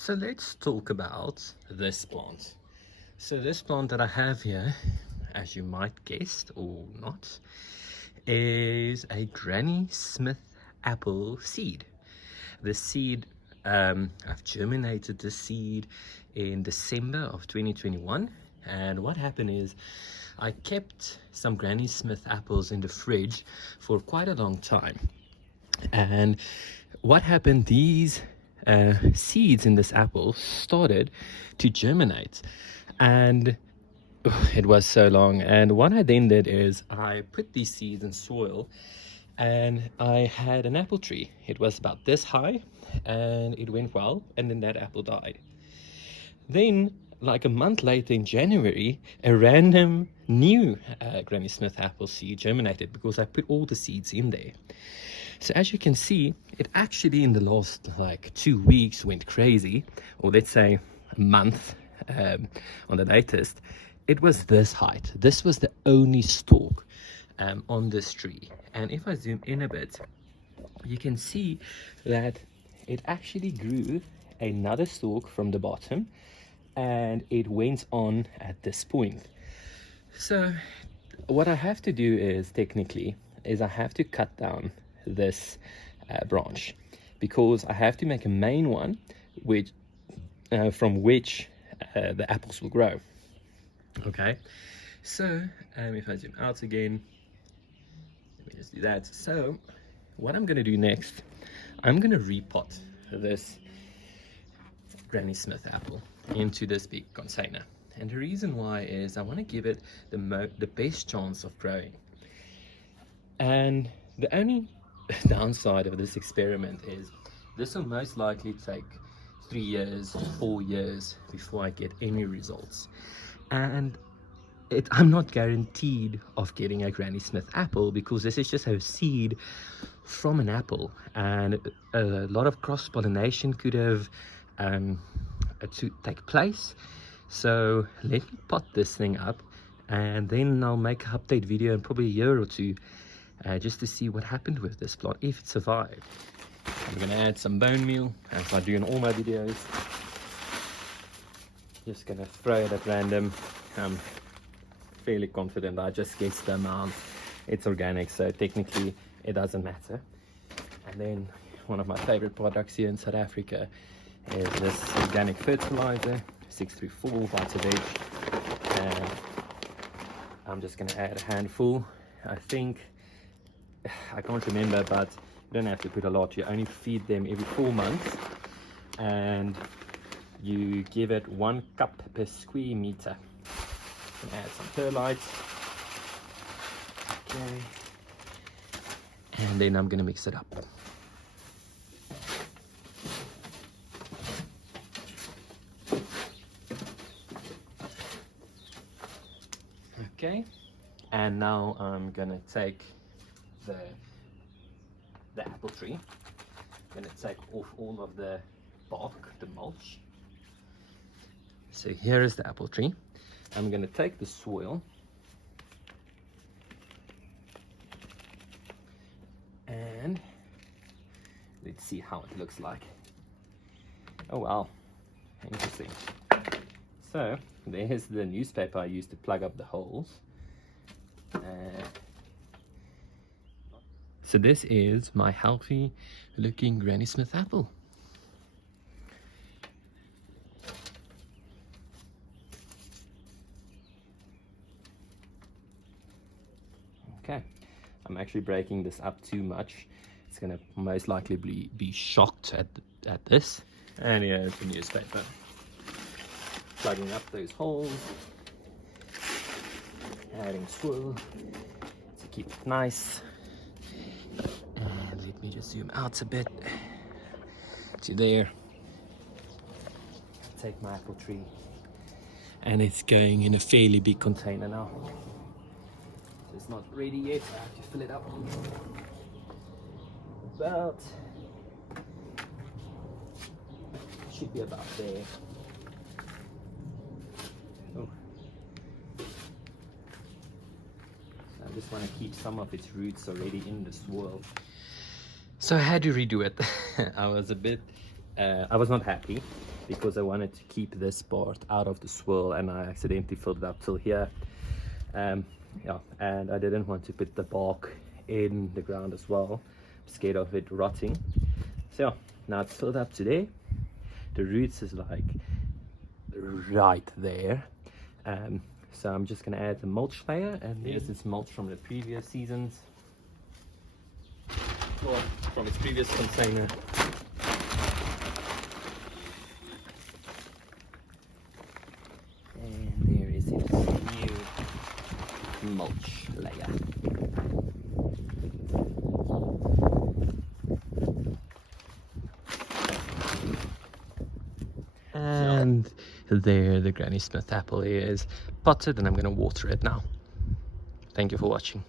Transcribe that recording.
So let's talk about this plant. So this plant that I have here, as you might guess or not, is a Granny Smith apple seed. The seed, I've germinated the seed in December of 2021, and what happened is I kept some Granny Smith apples in the fridge for quite a long time. And what happened, these seeds in this apple started to germinate, and it was so long. And what I then did is I put these seeds in soil, and I had an apple tree. It was about this high, and it went well, and then that apple died. Then, like a month later in January, a random new Granny Smith apple seed germinated because I put all the seeds in there. So as you can see, it actually in the last like 2 weeks went crazy, or let's say a month on the latest. It was this height. This was the only stalk on this tree. And if I zoom in a bit, you can see that it actually grew another stalk from the bottom, and it went on at this point. So what I have to do is I have to cut down this branch, because I have to make a main one which from which the apples will grow. Okay, so if I zoom out again, let me just do that. So what I'm going to do next, I'm going to repot this Granny Smith apple into this big container. And the reason why is I want to give it the best chance of growing. And the only downside of this experiment is this will most likely take 3 years, 4 years before I get any results. And I'm not guaranteed of getting a Granny Smith apple, because this is just a seed from an apple, and a lot of cross-pollination could have to take place. So let me pot this thing up, and then I'll make an update video in probably a year or two, just to see what happened with this plant, if it survived. I'm going to add some bone meal, as I do in all my videos. Just going to throw it at random. I'm fairly confident I just guessed the amount. It's organic, so technically it doesn't matter. And then one of my favorite products here in South Africa is this organic fertilizer, 634 Vitavet. And I'm just going to add a handful. I think, I can't remember, but you don't have to put a lot. You only feed them every 4 months, and you give it 1 cup per square meter. And add some perlite. Okay. And then I'm going to mix it up. Okay. And now I'm going to take the apple tree. I'm going to take off all of the bark, the mulch. So here is the apple tree. I'm going to take the soil and let's see how it looks like. Oh wow, interesting. So there's the newspaper I used to plug up the holes. So this is my healthy looking Granny Smith apple. Okay, I'm actually breaking this up too much. It's gonna most likely be shocked at this. And here's the newspaper. Plugging up those holes, adding soil to keep it nice. And let me just zoom out a bit to there. Take my apple tree, and it's going in a fairly big container now. So it's not ready yet. I have to fill it up. Should be about there. Oh. So I just want to keep some of its roots already in the soil. So I had to redo it. I was not happy. because I wanted to keep this part out of the swirl, and I accidentally filled it up till here. Yeah, and I didn't want to put the bark in the ground as well. I'm scared of it rotting. So yeah, now it's filled up today. The roots is like right there. So I'm just gonna add the mulch layer, and this is mulch from the previous seasons, or from its previous container. And there is its new mulch layer. And there the Granny Smith apple is potted, and I'm going to water it now. Thank you for watching.